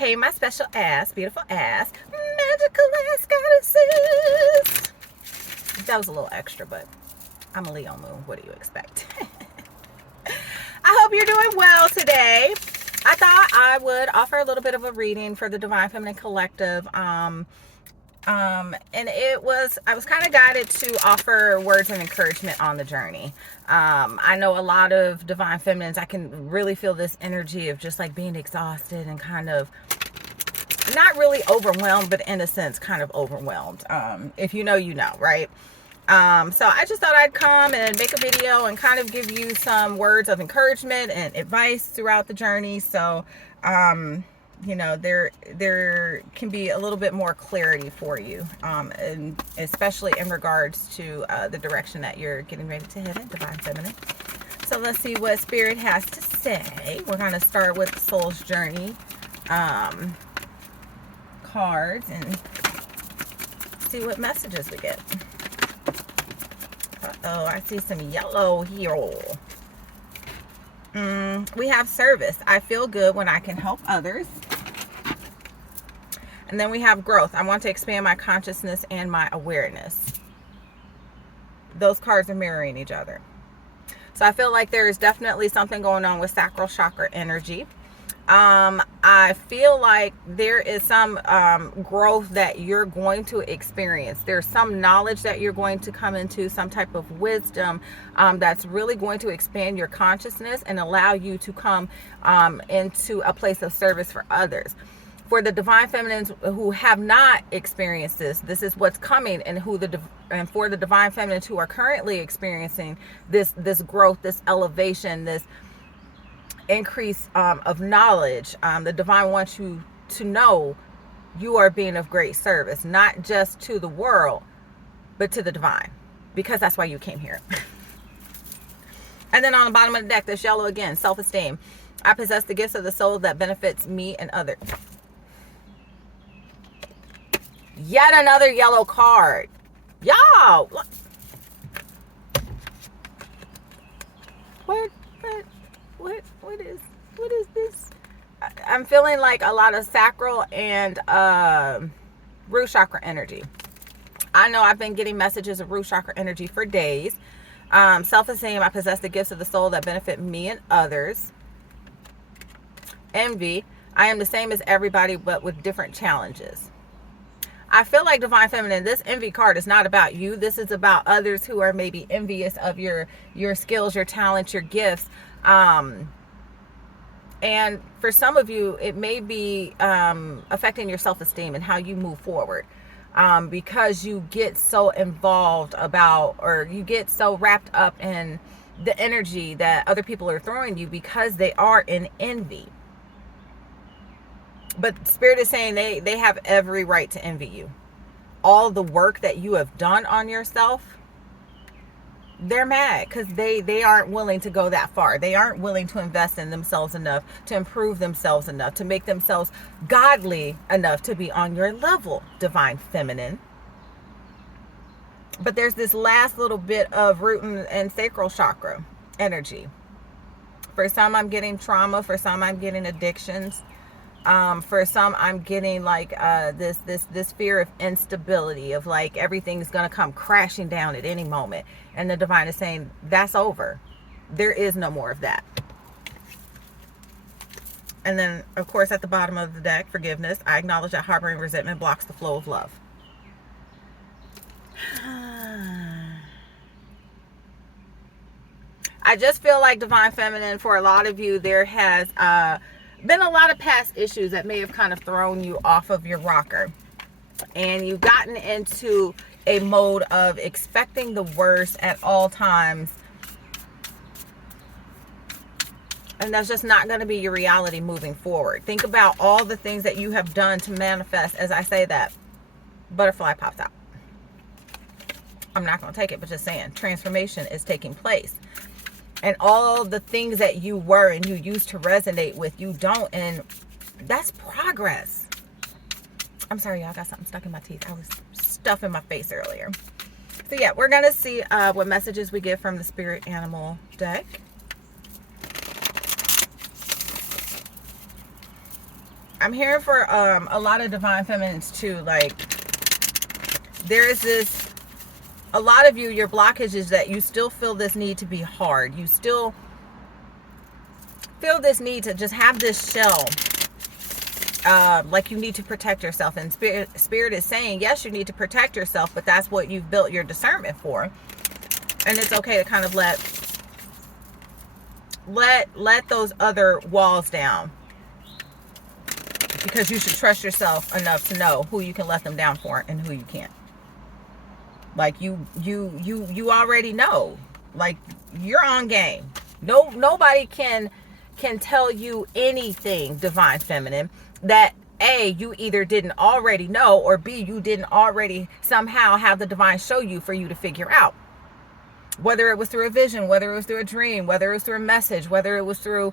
Hey, my special ass, beautiful ass, magical ass goddesses. That was a little extra, but I'm a Leo moon. What do you expect? I hope you're doing well today. I thought I would offer a little bit of a reading for the Divine Feminine Collective. And I was kind of guided to offer words of encouragement on the journey. I know a lot of Divine Feminines, I can really feel this energy of just like being exhausted and kind of not really overwhelmed, but in a sense kind of overwhelmed. If you know, you know, right? So I just thought I'd come and make a video and kind of give you some words of encouragement and advice throughout the journey. So, you know, there can be a little bit more clarity for you, and especially in regards to the direction that you're getting ready to head in, Divine Feminine. So let's see what Spirit has to say. We're going to start with the Soul's Journey cards and see what messages we get. Uh-oh, I see some yellow here. We have service. I feel good when I can help others. And then we have growth. I want to expand my consciousness and my awareness. Those cards are mirroring each other. So I feel like there is definitely something going on with sacral chakra energy. I feel like there is some growth that you're going to experience. There's some knowledge that you're going to come into, some type of wisdom that's really going to expand your consciousness and allow you to come into a place of service for others. For the Divine Feminines who have not experienced this is what's coming, and for the Divine Feminines who are currently experiencing this growth, this elevation, this increase of knowledge, the Divine wants you to know you are being of great service, not just to the world, but to the Divine, because that's why you came here. And then on the bottom of the deck, there's yellow again, self-esteem. I possess the gifts of the soul that benefits me and others. Yet another yellow card. Y'all, look. What is this? I'm feeling like a lot of sacral and root chakra energy. I know I've been getting messages of root chakra energy for days. Self-esteem, I possess the gifts of the soul that benefit me and others. Envy, I am the same as everybody but with different challenges. I feel like Divine Feminine, this envy card is not about you. This is about others who are maybe envious of your skills, your talents, your gifts. And for some of you, it may be affecting your self-esteem and how you move forward, because you get so involved or you get so wrapped up in the energy that other people are throwing you because they are in envy. But Spirit is saying they have every right to envy you. All the work that you have done on yourself, they're mad because they aren't willing to go that far. They aren't willing to invest in themselves enough, to improve themselves enough, to make themselves godly enough to be on your level, Divine Feminine. But there's this last little bit of root and sacral chakra energy. For some, I'm getting trauma. For some, I'm getting addictions. For some, I'm getting like this fear of instability, of like everything's gonna come crashing down at any moment, and the Divine is saying that's over. There is no more of that. And then, of course, at the bottom of the deck, forgiveness. I acknowledge that harboring resentment blocks the flow of love. I just feel like, Divine Feminine, for a lot of you, there has been a lot of past issues that may have kind of thrown you off of your rocker, and you've gotten into a mode of expecting the worst at all times, and that's just not going to be your reality moving forward. Think about all the things that you have done to manifest. As I say that, butterfly pops out. I'm not going to take it, but just saying, transformation is taking place. And all the things that you were and you used to resonate with, you don't. And that's progress. I'm sorry, y'all. I got something stuck in my teeth. I was stuffing my face earlier. So yeah, we're going to see what messages we get from the Spirit Animal deck. I'm hearing for a lot of divine feminines too, like there is this, a lot of you, your blockage is that you still feel this need to be hard. You still feel this need to just have this shell, like you need to protect yourself. And spirit is saying, yes, you need to protect yourself, but that's what you've built your discernment for. And it's okay to kind of let those other walls down, because you should trust yourself enough to know who you can let them down for and who you can't. Like you already know, like you're on game. Nobody can tell you anything, divine feminine, that A, you either didn't already know, or B, you didn't already somehow have the divine show you for you to figure out. Whether it was through a vision, whether it was through a dream, whether it was through a message, whether it was through,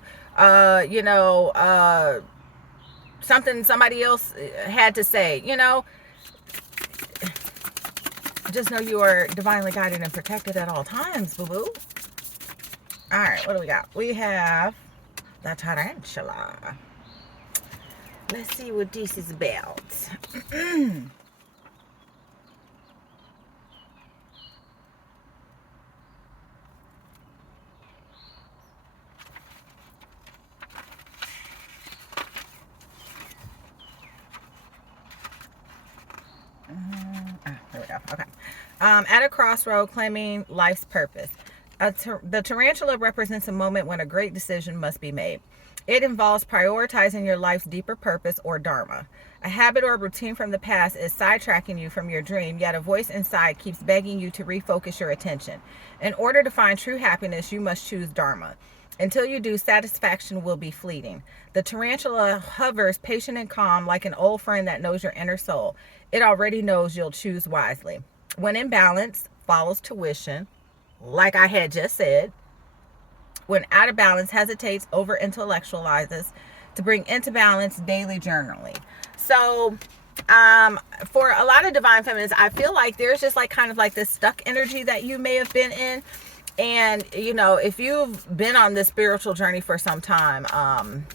something somebody else had to say, just know you are divinely guided and protected at all times, boo-boo. All right, what do we got? We have the tarantula. Let's see what this is about. There we go. Okay. At a crossroad, claiming life's purpose. The tarantula represents a moment when a great decision must be made. It involves prioritizing your life's deeper purpose or dharma. A habit or routine from the past is sidetracking you from your dream, yet a voice inside keeps begging you to refocus your attention. In order to find true happiness, you must choose dharma. Until you do, satisfaction will be fleeting. The tarantula hovers patient and calm like an old friend that knows your inner soul. It already knows you'll choose wisely. When in balance, follows tuition, like I had just said. When out of balance, hesitates, over-intellectualizes. To bring into balance, daily journaling. So, for a lot of divine feminines, I feel like there's just like kind of like this stuck energy that you may have been in. And, if you've been on this spiritual journey for some time,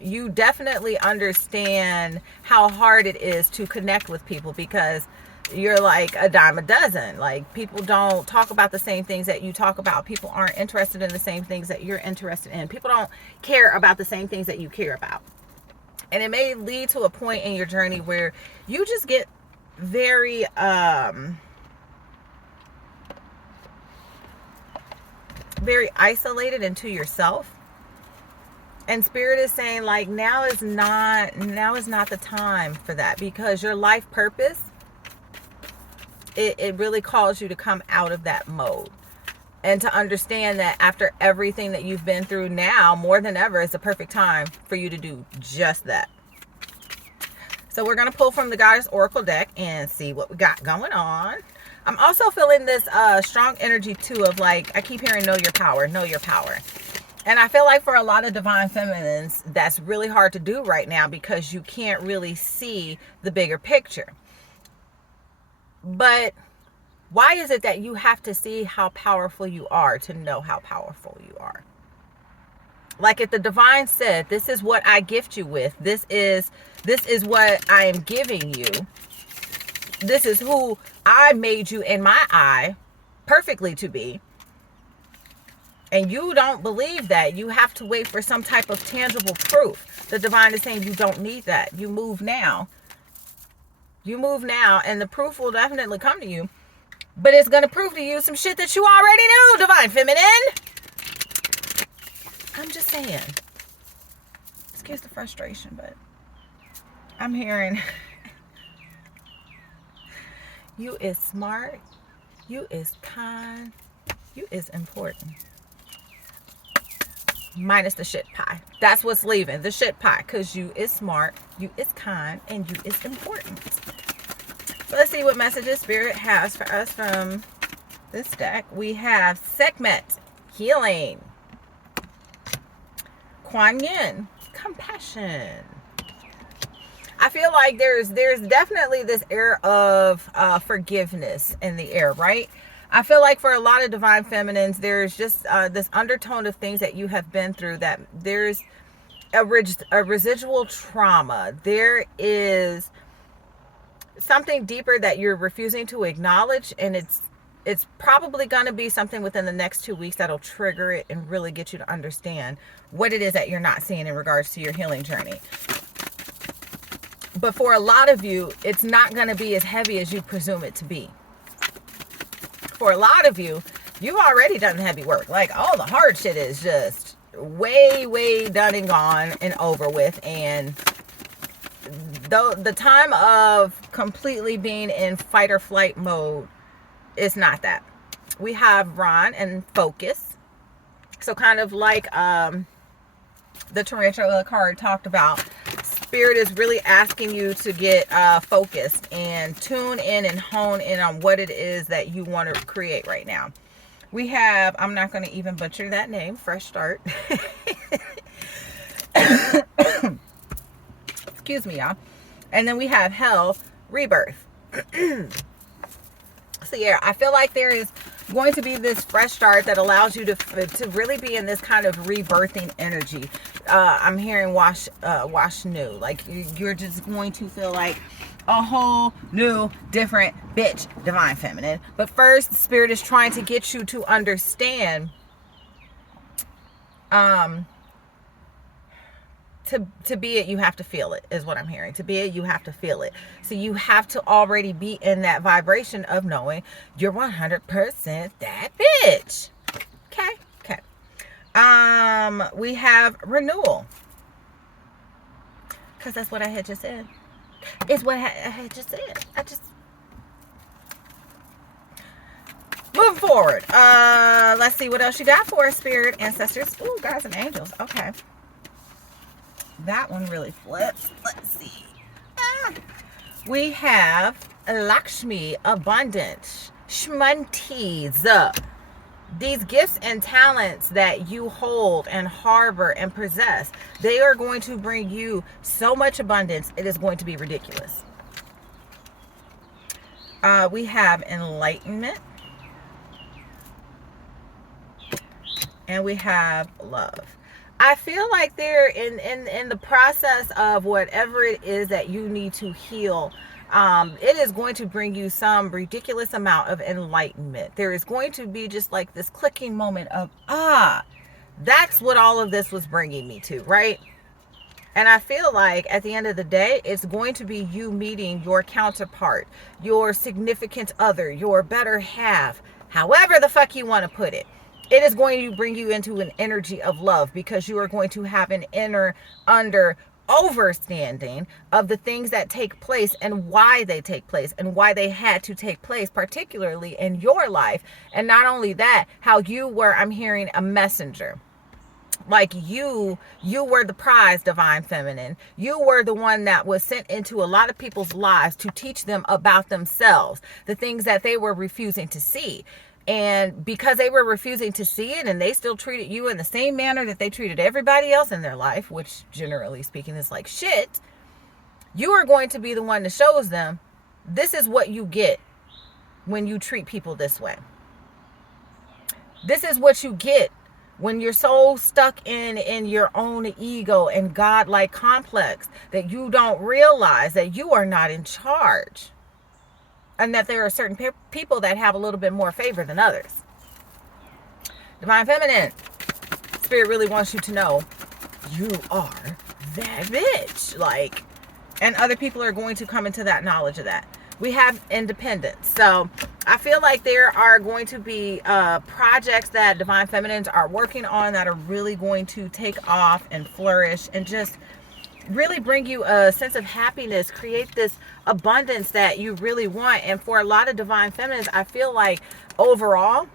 you definitely understand how hard it is to connect with people, because you're like a dime a dozen. Like, people don't talk about the same things that you talk about. People aren't interested in the same things that you're interested in. People don't care about the same things that you care about. And it may lead to a point in your journey where you just get very, very isolated into yourself. And spirit is saying, like, now is not the time for that, because your life purpose, it really calls you to come out of that mode, and to understand that after everything that you've been through, now more than ever is the perfect time for you to do just that. So we're going to pull from the Goddess Oracle deck and see what we got going on. I'm also feeling this strong energy too of, like, I keep hearing know your power, know your power. And I feel like for a lot of divine feminines, that's really hard to do right now, because you can't really see the bigger picture. But why is it that you have to see how powerful you are to know how powerful you are? Like, if the divine said, this is what I gift you with, this is what I am giving you, this is who I made you in my eye perfectly to be, and you don't believe that, you have to wait for some type of tangible proof. The divine is saying you don't need that. You move now. You move now, and the proof will definitely come to you. But it's going to prove to you some shit that you already knew, divine feminine. I'm just saying. Excuse the frustration, but I'm hearing you is smart, you is kind, you is important. Minus the shit pie. That's what's leaving, the shit pie, because you is smart, you is kind, and you is important. So let's see what messages Spirit has for us from this deck. We have Sekhmet, healing. Kuan Yin, compassion. I feel like there's definitely this air of forgiveness in the air, right? I feel like for a lot of divine feminines, there's just this undertone of things that you have been through, that there's a residual trauma. There is something deeper that you're refusing to acknowledge, and it's probably going to be something within the next 2 weeks that'll trigger it and really get you to understand what it is that you're not seeing in regards to your healing journey. But for a lot of you, it's not going to be as heavy as you presume it to be. For a lot of you, you've already done the heavy work. Like, all the hard shit is just way done and gone and over with. And the time of completely being in fight or flight mode is not that. We have Ron and focus. So kind of like the tarantula card talked about, Spirit is really asking you to get focused and tune in and hone in on what it is that you want to create right now. We have, I'm not going to even butcher that name, Fresh Start. Excuse me, y'all. And then we have Hell, Rebirth. So yeah, I feel like there is going to be this fresh start that allows you to really be in this kind of rebirthing energy. I'm hearing wash new. Like you're just going to feel like a whole new, different bitch, Divine Feminine. But first, Spirit is trying to get you to understand to be it, you have to feel it, is what I'm hearing. To be it, you have to feel it. So you have to already be in that vibration of knowing you're 100% that bitch. Okay. We have renewal. Because that's what I had just said. It's what I had just said. Moving forward. Let's see what else you got for us, Spirit, Ancestors. Ooh, guys and angels. Okay. That one really flips. Let's see. We have Lakshmi, abundance, shmantis. These gifts and talents that you hold and harbor and possess, they are going to bring you so much abundance, it is going to be ridiculous. We have enlightenment. And we have love. I feel like they're in the process of whatever it is that you need to heal. It is going to bring you some ridiculous amount of enlightenment. There is going to be just like this clicking moment of, that's what all of this was bringing me to, right? And I feel like at the end of the day, it's going to be you meeting your counterpart, your significant other, your better half, however the fuck you want to put it. It is going to bring you into an energy of love because you are going to have an inner understanding of the things that take place and why they take place and why they had to take place, particularly in your life. And not only that, how you were, I'm hearing, a messenger. Like you were the prize, Divine Feminine. You were the one that was sent into a lot of people's lives to teach them about themselves, the things that they were refusing to see. And because they were refusing to see it and they still treated you in the same manner that they treated everybody else in their life, which generally speaking is like shit, you are going to be the one that shows them this is what you get when you treat people this way. This is what you get when you're so stuck in your own ego and godlike complex that you don't realize that you are not in charge. And that there are certain people that have a little bit more favor than others. Divine Feminine, Spirit really wants you to know you are that bitch. Like, and other people are going to come into that knowledge of that. We have independence. So I feel like there are going to be projects that Divine Feminines are working on that are really going to take off and flourish and just really bring you a sense of happiness, create this abundance that you really want. And for a lot of Divine Feminines, I feel like overall,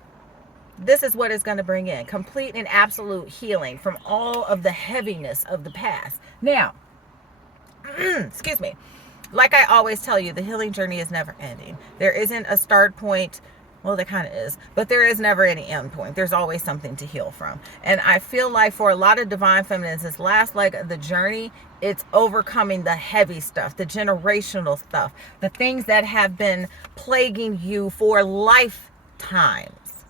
this is what it's going to bring in. Complete and absolute healing from all of the heaviness of the past. Now, excuse me. Like I always tell you, the healing journey is never ending. There isn't a start point. Well, there kind of is, but there is never any end point. There's always something to heal from. And I feel like for a lot of Divine Feminines, this last leg of the journey, it's overcoming the heavy stuff, the generational stuff, the things that have been plaguing you for lifetimes.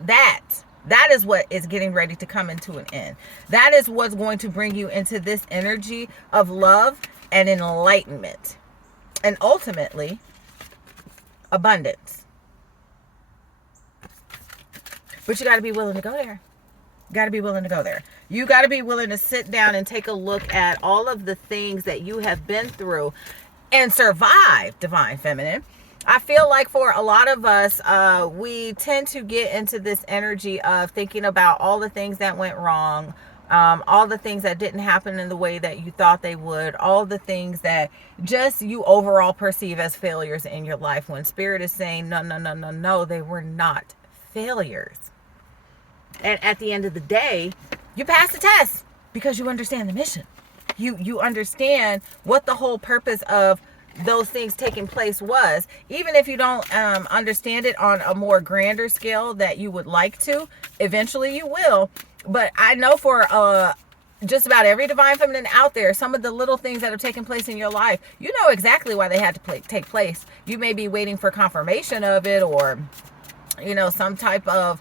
That That is what is getting ready to come into an end. That is what's going to bring you into this energy of love and enlightenment. And ultimately, abundance. But you got to be willing to go there. You got to be willing to go there. You got to be willing to sit down and take a look at all of the things that you have been through and survive, Divine Feminine. I feel like for a lot of us, we tend to get into this energy of thinking about all the things that went wrong, all the things that didn't happen in the way that you thought they would, all the things that just you overall perceive as failures in your life, when Spirit is saying, no, no, no, no, no, they were not failures. And at the end of the day, you pass the test because you understand the mission. You understand what the whole purpose of those things taking place was. Even if you don't understand it on a more grander scale that you would like to, eventually you will. But I know for just about every Divine Feminine out there, some of the little things that have taken place in your life, you know exactly why they had to take place. You may be waiting for confirmation of it, or some type of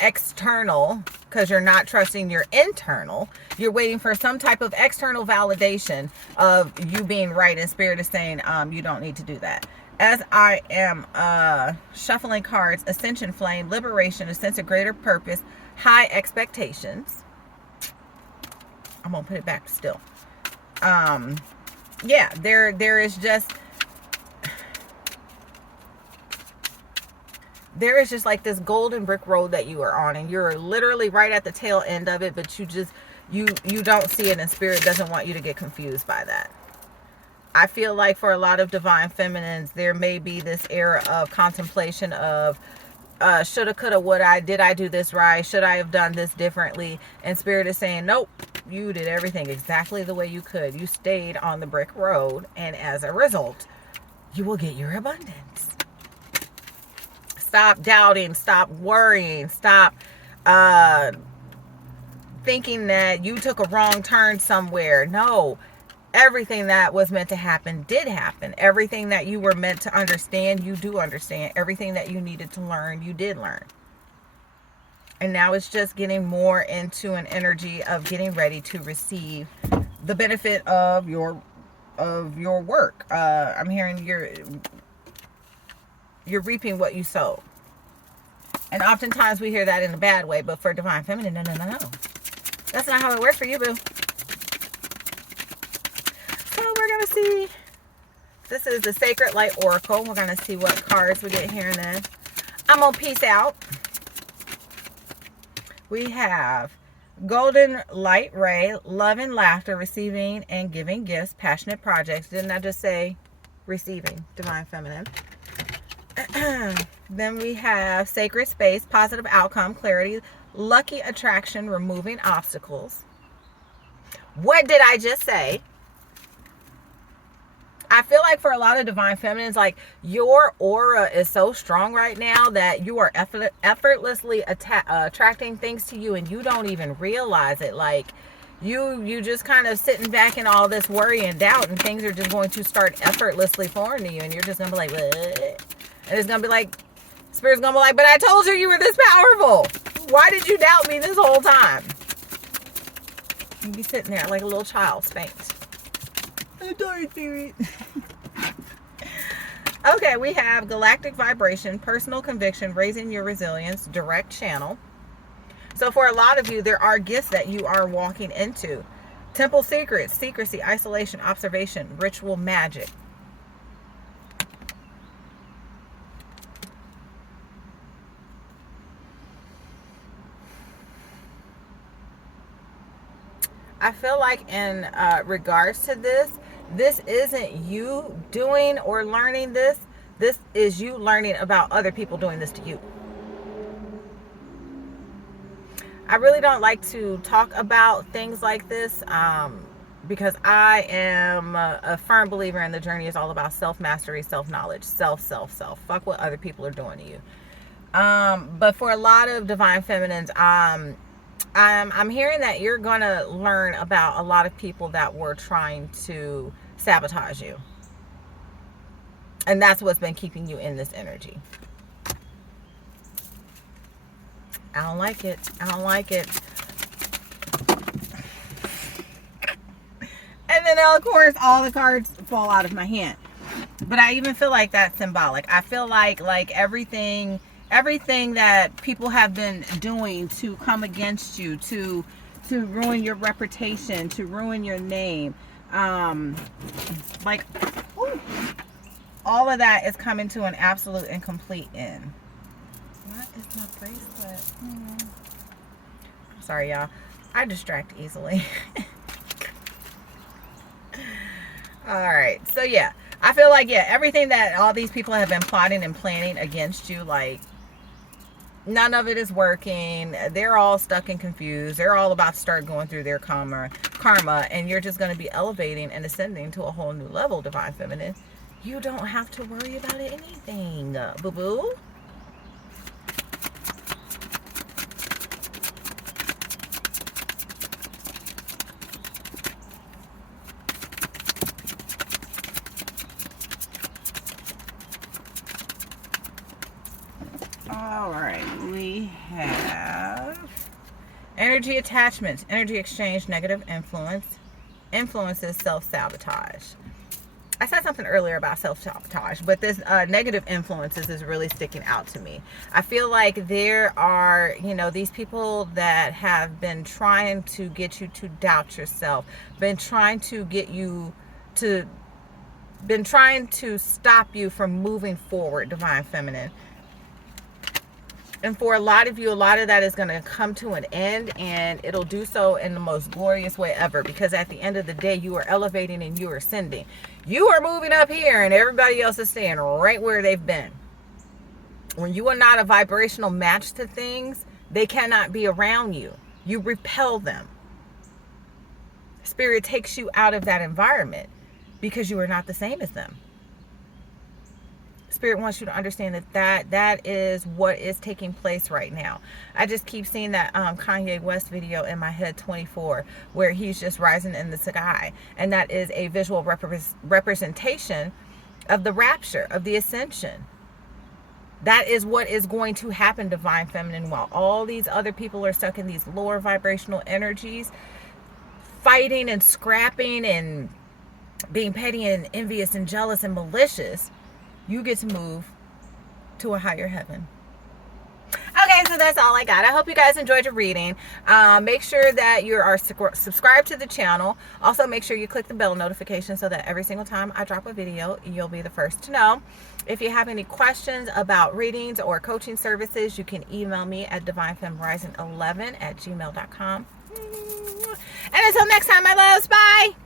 external, because you're not trusting your internal. You're waiting for some type of external validation of you being right, and Spirit is saying you don't need to do that. As I am shuffling cards, Ascension Flame, Liberation, a sense of greater purpose, high expectations. I'm gonna put it back still. Yeah, there is just like this golden brick road that you are on, and you're literally right at the tail end of it, but you don't see it, and Spirit doesn't want you to get confused by that. I feel like for a lot of Divine Feminines, there may be this era of contemplation of shoulda, coulda, woulda, did I do this right? Should I have done this differently? And Spirit is saying, nope, you did everything exactly the way you could. You stayed on the brick road, and as a result, you will get your abundance. Stop doubting, stop worrying, stop thinking that you took a wrong turn somewhere. No, everything that was meant to happen did happen. Everything that you were meant to understand, you do understand. Everything that you needed to learn, you did learn. And now it's just getting more into an energy of getting ready to receive the benefit of your work. I'm hearing you're reaping what you sow. And oftentimes we hear that in a bad way, but for Divine Feminine, no. That's not how it works for you, boo. So we're going to see. This is the Sacred Light Oracle. We're going to see what cards we get here and then. I'm going to peace out. We have Golden Light Ray, Love and Laughter, Receiving and Giving Gifts, Passionate Projects. Didn't I just say receiving, Divine Feminine? Then we have Sacred Space, Positive Outcome, Clarity, Lucky Attraction, Removing Obstacles. What did I just say? I feel like for a lot of Divine Feminines, like your aura is so strong right now that you are effortlessly attracting things to you, and you don't even realize it. Like you just kind of sitting back in all this worry and doubt, and things are just going to start effortlessly flowing to you, and you're just gonna be like, what? And it's gonna be like, Spirit's gonna be like, but I told you were this powerful. Why did you doubt me this whole time? You'd be sitting there like a little child spanked. I'm sorry, Spirit. Okay, we have Galactic Vibration, Personal Conviction, Raising Your Resilience, Direct Channel. So for a lot of you, there are gifts that you are walking into. Temple Secrets, Secrecy, Isolation, Observation, Ritual Magic. I feel like in regards to this isn't you doing or learning this. This is you learning about other people doing this to you. I really don't like to talk about things like this because I am a firm believer in the journey is all about self-mastery, self-knowledge, self. Fuck what other people are doing to you. But for a lot of Divine Feminines, I'm hearing that you're going to learn about a lot of people that were trying to sabotage you. And that's what's been keeping you in this energy. I don't like it. I don't like it. And then, of course, all the cards fall out of my hand. But I even feel like that's symbolic. I feel like everything that people have been doing to come against you, to ruin your reputation, to ruin your name, like, ooh, all of that is coming to an absolute and complete end. What is my bracelet? Sorry, y'all. I distract easily. All right. So, yeah. I feel like, yeah, everything that all these people have been plotting and planning against you, like, none of it is working. They're all stuck and confused. They're all about to start going through their karma, and you're just going to be elevating and ascending to a whole new level, Divine Feminine. You don't have to worry about anything, boo-boo. All right, we have energy attachments, energy exchange, negative influences, self-sabotage. I said something earlier about self-sabotage, but this negative influences is really sticking out to me. I feel like there are, these people that have been trying to get you to doubt yourself, been trying to stop you from moving forward, Divine Feminine. And for a lot of you, a lot of that is going to come to an end, and it'll do so in the most glorious way ever, because at the end of the day, you are elevating and you are ascending. You are moving up here, and everybody else is staying right where they've been. When you are not a vibrational match to things, they cannot be around you. You repel them. Spirit takes you out of that environment because you are not the same as them. Spirit wants you to understand that is what is taking place right now. I just keep seeing that Kanye West video in my head, 24, where he's just rising in the sky. And that is a visual representation of the rapture, of the ascension. That is what is going to happen, Divine Feminine, while all these other people are stuck in these lower vibrational energies, fighting and scrapping and being petty and envious and jealous and malicious. You get to move to a higher heaven. Okay, so that's all I got. I hope you guys enjoyed your reading. Make sure that you are subscribed to the channel. Also, make sure you click the bell notification so that every single time I drop a video, you'll be the first to know. If you have any questions about readings or coaching services, you can email me at divinefemrising11@gmail.com. And until next time, my loves, bye!